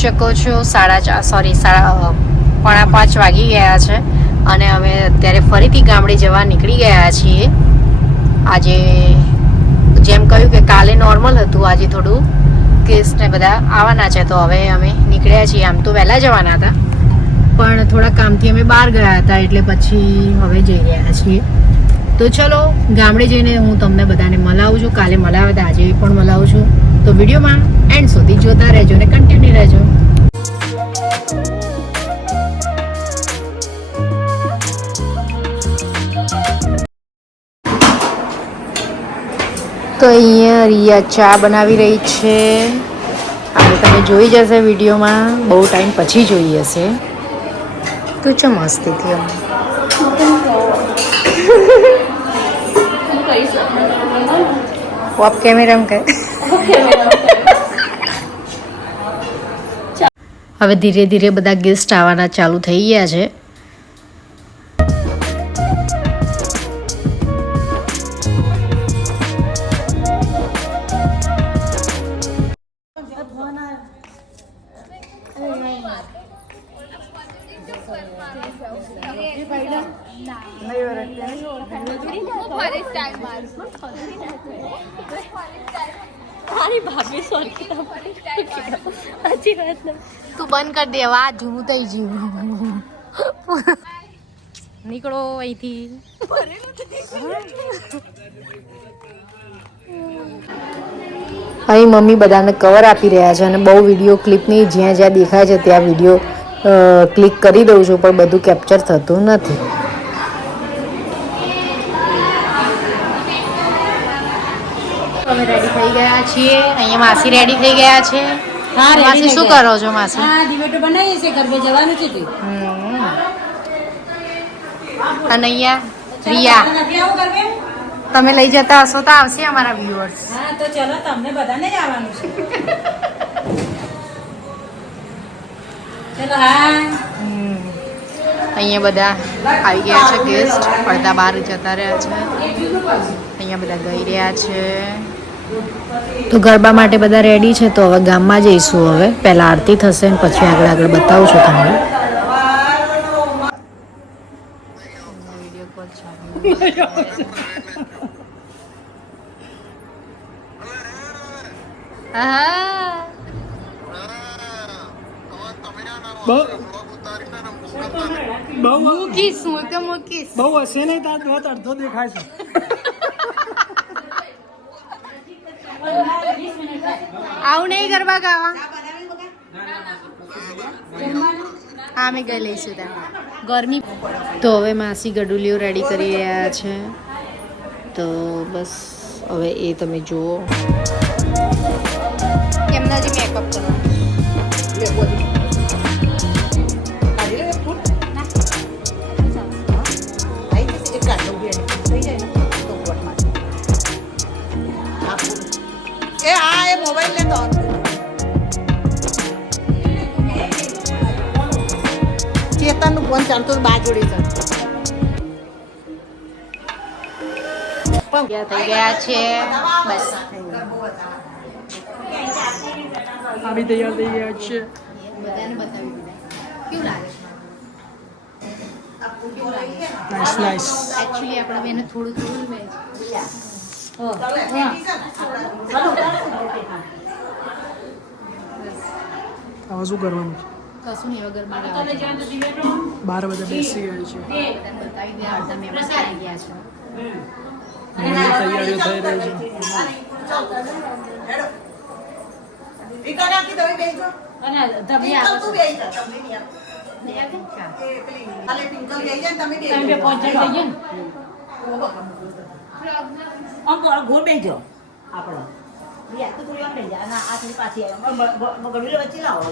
શકો છો 4:30 વાગી ગયા છે અને અમે અત્યારે ફરીથી ગામડે જવા નીકળી ગયા છીએ. આજે જેમ કહ્યું કે કાલે નોર્મલ હતું, આજે થોડું ગેસ્ટ ને બધા આવવાના છે તો હવે અમે નીકળ્યા છીએ. આમ તો વહેલા જવાના હતા પણ થોડા કામથી અમે બહાર ગયા હતા એટલે પછી હવે જઈ રહ્યા છીએ. તો ચલો ગામડે જઈને હું તમને બધાને મળાવું છું. કાલે મળાવ્યા હતા, આજે પણ મળાવું છું. તો વિડીયોમાં એન્ડ સુધી જોતા રહેજો અને કન્ટિન્યુ રહેજો. તો અહીંયા રિયા ચા બનાવી રહી છે. આપણે તમે જોઈ જશે વિડીયોમાં, બહુ ટાઈમ પછી જોઈ હશે. તું ચો મસ્તી થી आप कैमरा में હવે ધીરે ધીરે બધા ગેસ્ટ આવવાના ચાલુ થઈ ગયા છે. તું બંધ કરી દે, વાત જૂનું થઈ ગયું. નીકળો અહીંથી. અહીં મમ્મી બધાને કવર આપી રહ્યા છે અને બહુ વિડીયો ક્લિપની જ્યાં જ્યાં દેખાય છે ત્યાં વિડીયો ક્લિક કરી દઉં છું પણ બધું કેપ્ચર થતું નથી. અમે રેડી થઈ ગયા છીએ. અહીંયા માસી રેડી થઈ ગયા છે. હા માસી, શું કરો છો માસી? હા, દિવેટો બનાવીએ છે, ગરબે જવાનું છે. અને અહીંયા રિયા, તમે લઈ જતા હશો તો આવશે અમારા વ્યુઅર્સ. હા તો ચલો, તમને બધાને જ આવવાનું છે. ચલો. હા, અહીંયા બધા આવી ગયા છે ગેસ્ટ, પડદા બહાર જતા રહ્યા છે. અહીંયા બધા ગઈ રહ્યા છે. તો ગરબા માટે બધા રેડી છે. તો હવે ગામમાં જઈશું. હવે પહેલાં આરતી થશે ને પછી આગળ આગળ બતાવું છું તમને. બહુ હશે નહીં, તાર અડધો દેખાય છે. આવું નહીં ગરબા ગાવા. હા, અમે ગઈ લઈશું ત્યાં ગરમી. તો હવે માસી ગડુલીઓ રેડી કરી રહ્યા છે. તો બસ હવે એ તમે જુઓ કેમના જે મેકઅપ કરવાનો. મોબાઈલ લેતો ચેતન નું ફોન ચાલતું બાજુડી છે. થઈ ગયા છે. બસ આવી તૈયાર થઈ ગયા છે. બધાને બતાવી કેવું લાગે છે. Nice nice. એકચ્યુઅલી આપણે બેને થોડું થોડું હવે શું કરવાનું છે? કશું નહીં, વગર બાર બધા બેસી ગયા છે. બતાવી દે. અડધા મહેમાન આવી ગયા છે. તૈયારીઓ થઈ રહી છે. ગોળ બેજો આપણો પાછી વચ્ચે લાવો.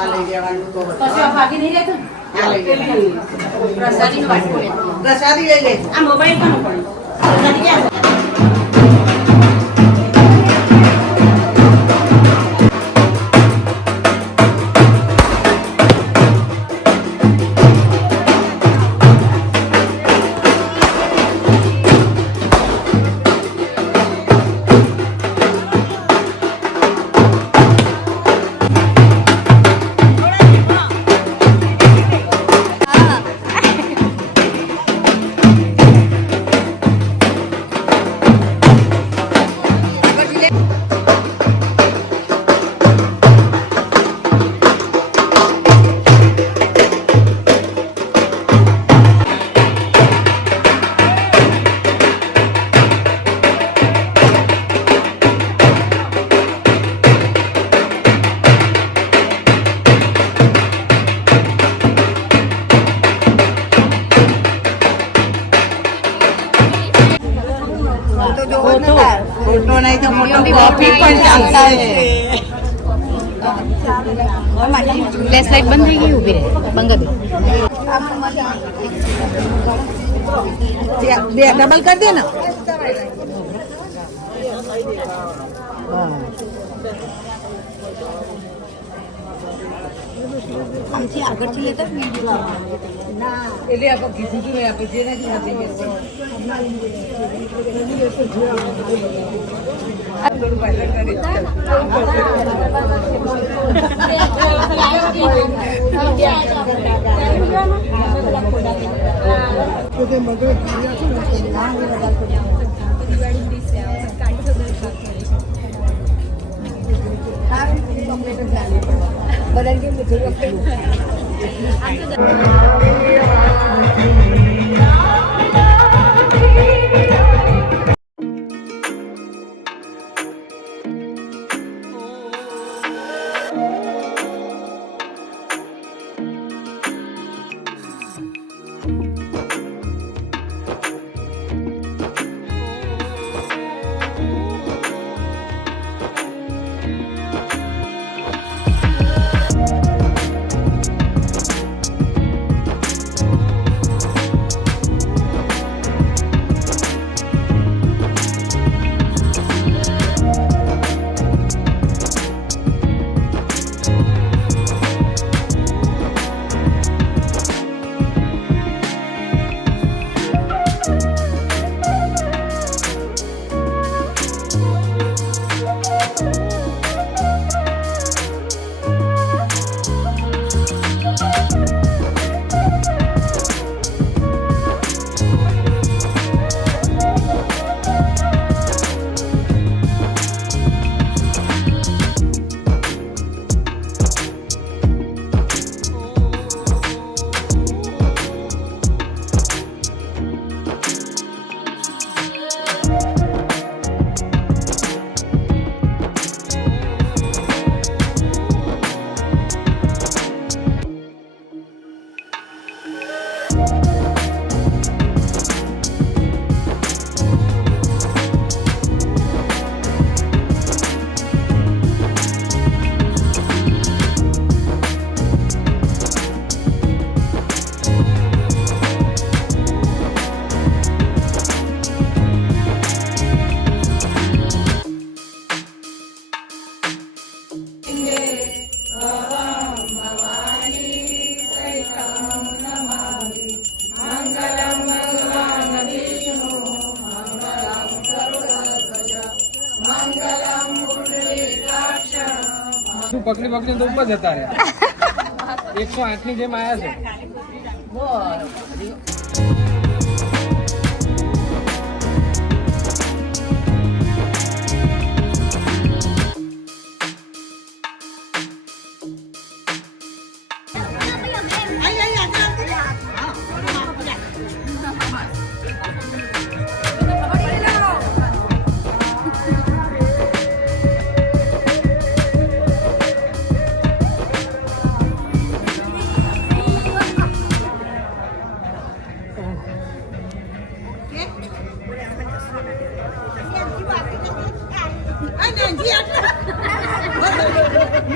દવા લઈ લેવાનું તો પછી આ ભાગી નહીં રહેતું હા, લઈ લેવાનું. પ્રસાદીનું વાટકું લે પ્રસાદી લઈ લે. આ મોબાઈલ કોનો પડ્યો પ્રસાદી ક્યાં છે? ફોટો નહીં તો ફોટોકોપી પણ ચાલતા છે. ફ્લેશ લાઈટ બંધ થઈ ગઈ ઊભી રહે બંધ કરી બે ડબલ કરી દે ને. આમથી આગળથી લેતા એટલે આપણે કીધું હતું ને આપણે જેનાથી નથી બેસતું. પકડી પકડી તો ઉપર જતા રહ્યા 108 ની જેમ આયા છે.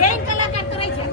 મેઇન કલાકાર કરે છે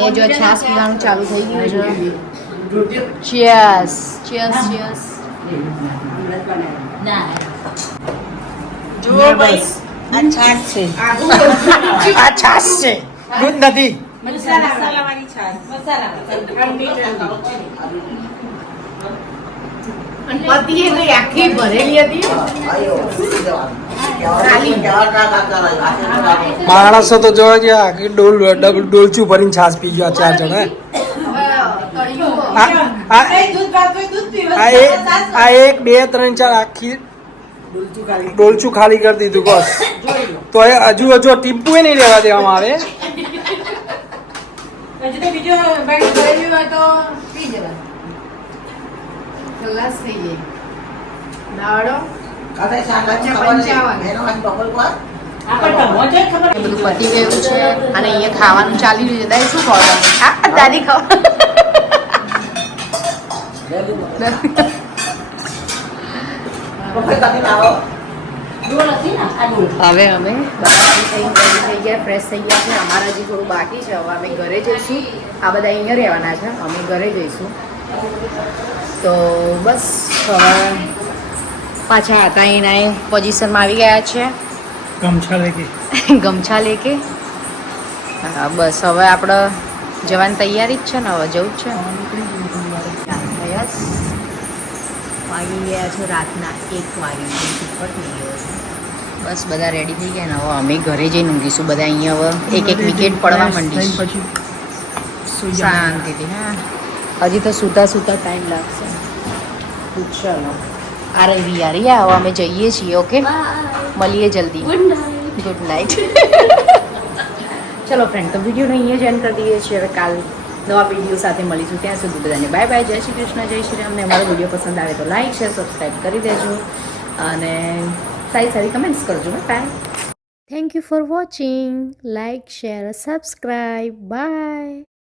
એ જો છાસ પીવાનું ચાલુ થઈ ગયું છે. Cheers cheers cheers. જો ભાઈ આ છાશ છે. આ છાશ છે, દૂધ નથી. મસાલા વાળી છાશ. પતિએ કઈ આખી ભરેલી હતી. માણસો તો જોવા ગયા આખી ડોલચું ભરીને છાશ પી ગયા 4 જણા. આ 1 2 3 4 આખી ડોલચું ખાલી કરી દીધું બસ. તો એ હજુ ટીમ્પુ નહીં રહેવા દેવામાં આવે. હજી તો બીજો ભાઈ ભરેલું હોય તો પી જવા. ખલાસ થઈ ગઈ. દાડો બધું પતી ગયું છે અને અહીંયા ખાવાનું ચાલી રહ્યું છે. દાદી શું ખાવ? દાદી ખાવ. હવે અમે થઈ ગયા, ફ્રેશ થઈ ગયા છે. અમારે હજી થોડું બાકી છે. હવે અમે ઘરે જઈશું. આ બધા અહીંયા રહેવાના છે, અમે ઘરે જઈશું. તો બસ હવે પાછા હતા એના પોઝિશનમાં આવી ગયા છે. ગમછા લેકે હા બસ હવે આપણે જવાની તૈયારી જ છે ને. હવે જવું જ છે. વાગી ગયા છે રાતના 1 વાગી ઉપર થઈ ગયો છે. બસ બધા રેડી થઈ ગયા ને હવે અમે ઘરે જઈને ઊંઘીશું. બધા અહીંયા હવે એક વિકેટ પડવા માંડી શાંતિથી. હા હજી તો સૂતા ટાઈમ લાગશે. ચલો આ રવિ યાર હવે અમે જઈએ છીએ. ઓકે મળીએ જલ્દી. Good night. ચલો ફ્રેન્ડ, તો વિડીયોને અહીંયા જ એન્ડ કરી દઈએ છીએ. હવે કાલ નવા વિડીયો સાથે મળીશું. ત્યાં સુધી બધાને બાય બાય. જય શ્રી કૃષ્ણ, જય શ્રી રામ. ને અમારો વિડીયો પસંદ આવે તો લાઈક શેર સબસ્ક્રાઈબ કરી દેજો અને સારી સારી કમેન્ટ્સ કરજો. Bye. Thank you for watching. Like share subscribe. By.